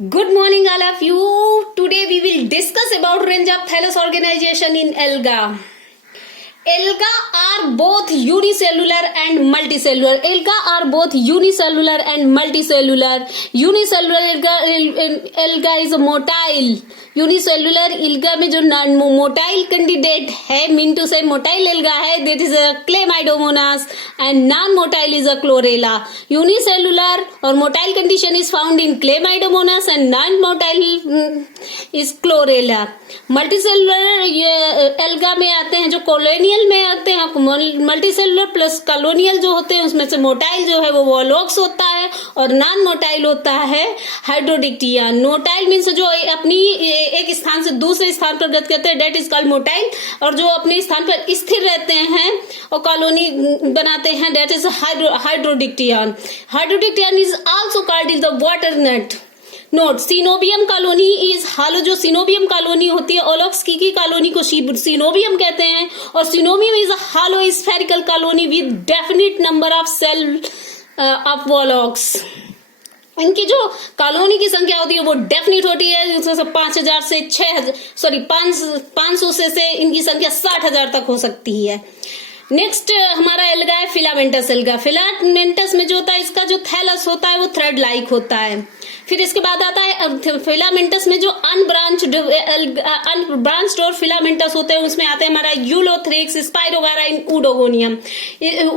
Good morning, all of you. Today we will discuss about range of thallus organization in alga. Alga are both unicellular and multicellular. Alga are both unicellular and multicellular. Unicellular alga is motile. Unicellular alga में जो motile candidate है, mean two से motile alga है, that is a Chlamydomonas and non motile is a Chlorella. Unicellular और motile condition is found in Chlamydomonas and non motile is Chlorella. Multicellular alga में आते हैं जो कॉलोनियल में आते हैं. मल्टीसेलुलर प्लस कॉलोनियल जो होते हैं उसमें से मोटाइल जो है वो वॉलोक्स होता है और नॉन मोटाइल होता है हाइड्रोडिक्टियन. मोटाइल मीन्स जो अपनी एक स्थान से दूसरे स्थान पर गति करते हैं, डेट इज कॉल्ड मोटाइल. और जो अपने स्थान पर स्थिर रहते हैं और कॉलोनी बनाते हैं, that is Hydrodictyon. Hydrodictyon is also called is the water net. Note, coenobium colony is hollow. जो सिनोबियम कॉलोनी होती है, ओलोक्स की कॉलोनी को सिनोबियम कहते हैं. और coenobium is hollow spherical colony with definite number of cell of Volvox. इनकी जो कॉलोनी की संख्या होती है वो डेफिनिट होती है. 5,000 से 500 से इनकी संख्या 60,000 तक हो सकती है. नेक्स्ट हमारा एल्गा है फिलामेंटस एल्गा. फिलामेंटस में जो होता है इसका जो थैलस होता है वो थ्रेड लाइक होता है. फिर इसके बाद आता है फिलामेंटस में जो अनब्रांच्ड और फिलामेंटस होते हैं उसमें आते हैं हमारा यूलोथ्रिक्स, स्पाइरोगारा इन ऊडोगोनियम.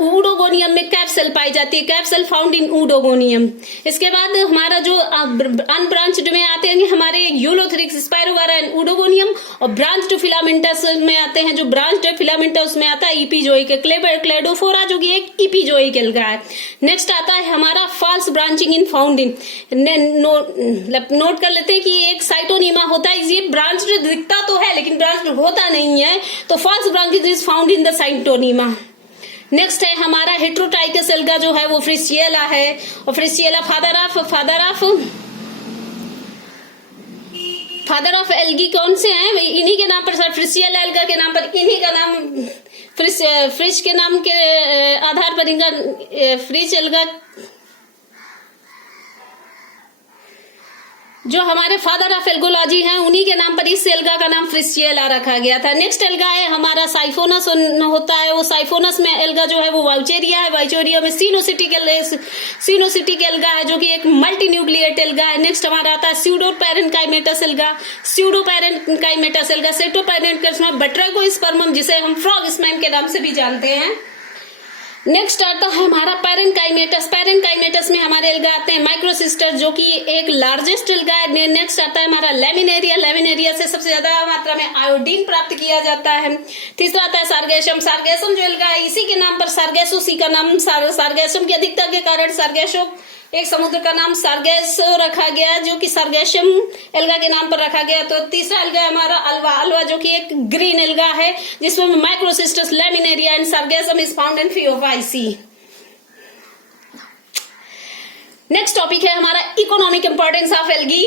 ऊडोगोनियम में कैप्सेल पाई जाती है, कैप्सेल फाउंड इन ऊडोगोनियम. इसके बाद हमारा जो अनब्रांच्ड में आते हैं हमारे यूलोथ्रिक्स, स्पाइरोगारा इन ऊडोगोनियम. और ब्रांच्ड फिलामेंटस में आते हैं जो ब्रांच्ड फिलामेंटस में आता है इपीजोइक क्लेडोफोरा जो कि एक इपीजोइक एल्गा है. नेक्स्ट आता है हमारा false branching in found in. नोट कर लेते हैं कि एक साइटोनीमा होता है, ये ब्रांच दिखता तो है लेकिन ब्रांच होता नहीं है, तो first branch is found in the Scytonema. Next है हमारा हेट्रोटाइकस एल्गा जो है वो फ्रिशियला है. और फ्रिशियला फादर ऑफ एल्गी कौन से हैं? इन्हीं के नाम पर सर, फ्रिशियला एल्गा के नाम पर इन्हीं का नाम फ्रिश के नाम के आधार पर इनका फ्रिश एल्गा जो हमारे फादर ऑफ एल्गोलॉजी हैं उन्हीं के नाम पर इस एल्गा का नाम फ्रिशियला रखा गया था. नेक्स्ट एल्गा है हमारा साइफोनस होता है. वो साइफोनस में एल्गा जो है वो वाउचेरिया है. वाउचेरिया में सिनोसिटिक एल्गा है जो कि एक मल्टी न्यूक्लिएट एल्गा है. नेक्स्ट हमारा आता है स्यूडोपैरेन्काइमेटस एल्गा. सेटोपैरेन्काइमेटस बट्राकोस्पर्मम जिसे हम फ्रॉग स्पाइन के नाम से भी जानते हैं. नेक्स्ट आता है हमारा पैरेन्काइमेटस में हमारे एल्गा आते हैं माइक्रोसिस्टर जो कि एक लार्जेस्ट एल्गा है. नेक्स्ट आता है हमारा लेमिनेरिया से सबसे ज्यादा मात्रा में आयोडीन प्राप्त किया जाता है. तीसरा आता है सार्गेसम जो एल्गा है इसी के नाम पर सार्गेसो, सी का नाम सार्गेसम की अधिकता के कारण सार्गेसो एक समुद्र का नाम सार्गेसो रखा गया जो कि सार्गेसम एल्गा के नाम पर रखा गया. तो तीसरा एल्गा है हमारा अल्वा जो कि एक ग्रीन एल्गा है जिसमें Microcystis, Laminaria and Sargassum is found in Phaeophyceae. Next topic है हमारा economic importance of algae.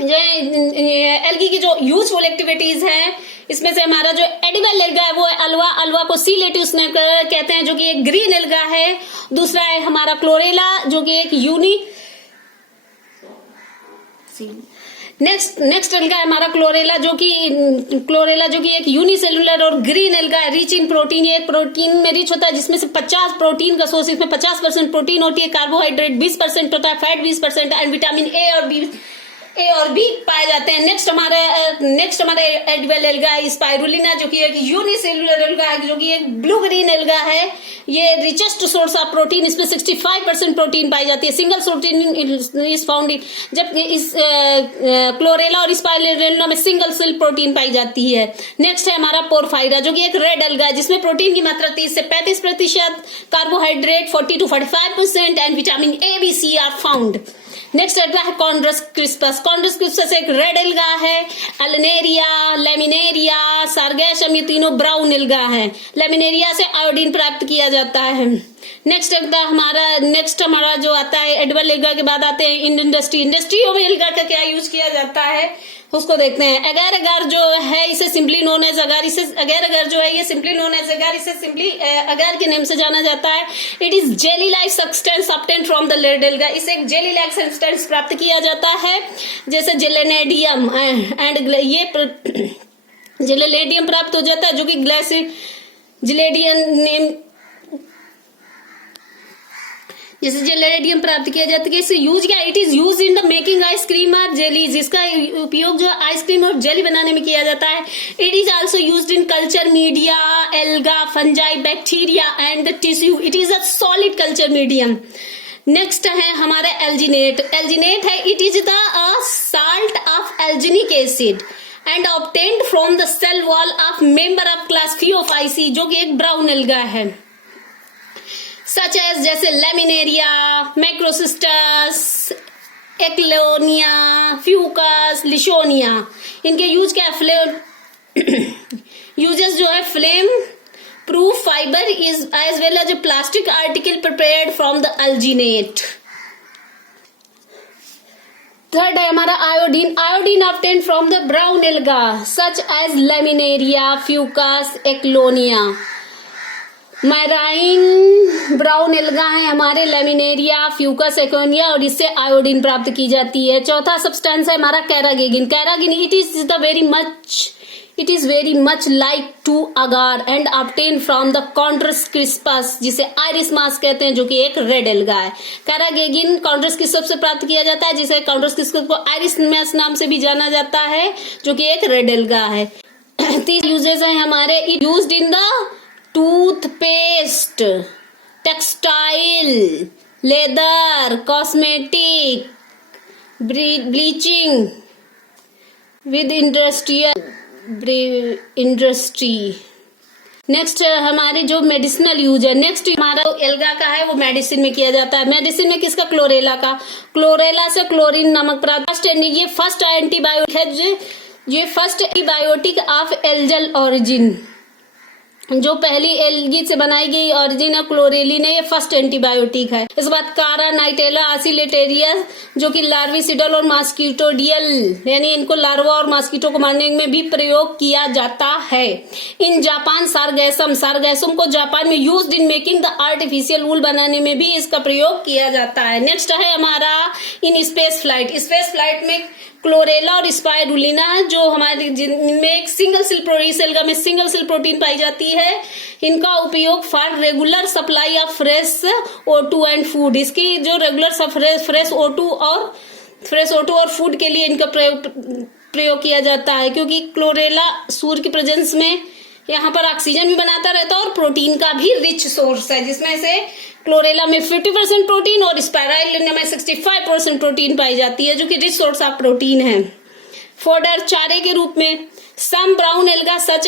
Algae की जो यूजफुल एक्टिविटीज हैं इसमें से हमारा जो एडिबल एल्गा है वो अल्वा को सी लेटिव्स कहते हैं जो कि एक ग्रीन एल्गा है. दूसरा है हमारा क्लोरेला जो कि एक नेक्स्ट एल्गा है हमारा क्लोरेला जो कि एक यूनिसेलुलर और ग्रीन एल्गा है. रिच इन प्रोटीन, ये एक प्रोटीन में रिच होता है जिसमें से 50 प्रोटीन का सोर्स, इसमें 50% प्रोटीन होती है, कार्बोहाइड्रेट 20% होता है, फैट 20% एंड विटामिन ए और बी पाए जाते हैं. नेक्स्ट हमारे एडिबल एल्गा है स्पाइरुलिना जो कि एक यूनिसेलुलर एल्गा है जो कि एक ब्लू ग्रीन एल्गा है. ये रिचेस्ट सोर्स ऑफ प्रोटीन, इसमें 65% प्रोटीन पाई जाती है. सिंगल प्रोटीन इज फाउंड इन, जबकि इस क्लोरेला और स्पाइरुलिना में सिंगल सेल प्रोटीन पाई जाती है. नेक्स्ट है हमारा पोरफाइरा जो कि एक रेड एल्गा है जिसमें प्रोटीन की मात्रा 30 से 35%, carbohydrate 40 to 45% and vitamin A B C are found. Next alga है कॉन्ड्रस क्रिस्पस एक रेड एल्गा है. एलनेरिया, लेमिनेरिया, सार्गेसम ये तीनों ब्राउन एल्गा है. लेमिनेरिया से आयोडीन प्राप्त किया जाता है. नेक्स्ट हमारा जो आता है एडिबल एल्गा के बाद आते हैं इंडस्ट्रियों में एल्गा का क्या यूज किया जाता है उसको देखते हैं। अगर अगर जो है इसे सिंपली नोन एज अगर, इसे अगर जो है ये सिंपली नोन एज अगर, इसे सिंपली अगर के नेम से जाना जाता है। It is jelly like substance obtained from the red alga, इसे एक जेली लाइक सब्सटेंस प्राप्त किया जाता है जैसे जेलेनेडियम एंड ये जेलेनेडियम प्राप्त हो जाता है जो कि जैसे जेलेडियम प्राप्त किया जाता है। इससे यूज क्या, it is use in the making ice cream और जेलीज, इसका उपयोग जो आइसक्रीम और जेली बनाने में किया जाता है। It is also used in culture media, alga, fungi, bacteria and the tissue. It is a solid culture medium. Next है हमारा एल्जिनेट है, it is the salt of alginic acid and obtained from the cell wall of member of class Phaeophyceae, जो कि एक brown alga है। Such as जैसे Laminaria, Macrocystis, Ecklonia, Fucus, Lessonia. इनके use क्या यूजेस जो है flame proof fibre is as well as a plastic article prepared from the alginate. Third है हमारा iodine obtained from the brown alga such as Laminaria, Fucus, Ecklonia. Marine brown alga है हमारे, laminaria, Fucus, एक्लोनिया, और इससे iodine प्राप्त की जाती है। चौथा सब्सटेंस है हमारा carrageenan. It is very much like to agar and obtain from the Chondrus crispus, जिसे आयरिस मास कहते हैं, जो कि एक रेड एल्गा है। कैरागेगिन कॉन्ड्रस क्रिस्पस से प्राप्त किया जाता है, जिसे कॉन्ड्रस क्रिस्पस को आयरिस मास नाम से भी जाना जाता है, जो कि एक रेड एल्गा है। तीन यूजेस हैं हमारे, used in the toothpaste, textile, leather, cosmetic, bleaching with industry. Next हमारे जो मेडिसिनल यूज है, नेक्स्ट हमारा एल्गा का है वो मेडिसिन में किया जाता है। मेडिसिन में किसका, क्लोरेला से क्लोरीन नमक प्राप्त। ये फर्स्ट एंटीबायोटिक है, ये first antibiotic of algal origin, जो पहली एल्गी से बनाई गई ओरिजिन क्लोरेलिन है, ये फर्स्ट एंटीबायोटिक है। इसके बाद कारा नाइटेला आसिलेटेरिया, जो कि लार्विसिडल और मॉस्किटोडियल, यानी इनको लार्वा और मॉस्किटो को मारने में भी प्रयोग किया जाता है। इन जापान सारगैसम को जापान में used in making the artificial wool बनाने में भी इसका प्रयोग किया जाता है। नेक्स्ट है हमारा इन स्पेस फ्लाइट में क्लोरेला और स्पाइरुलिना, जो हमारे जिनमें एक सिंगल सेल प्रोटीन पाई जाती है, इनका उपयोग for regular supply of fresh O2 and food. इसकी जो रेगुलर फ्रेश O2 और फूड के लिए इनका प्रयोग किया जाता है, क्योंकि क्लोरेला सूर्य की प्रेजेंस में यहाँ पर ऑक्सीजन भी बनाता रहता है और प्रोटीन का भी रिच सोर्स है, जिसमें से क्लोरेला में 50% प्रोटीन और स्पाइरुलिना में 65% प्रोटीन पाई जाती है, जो कि रिच सोर्स ऑफ प्रोटीन है। फोडर चारे के रूप में सम ब्राउन एल्गा सच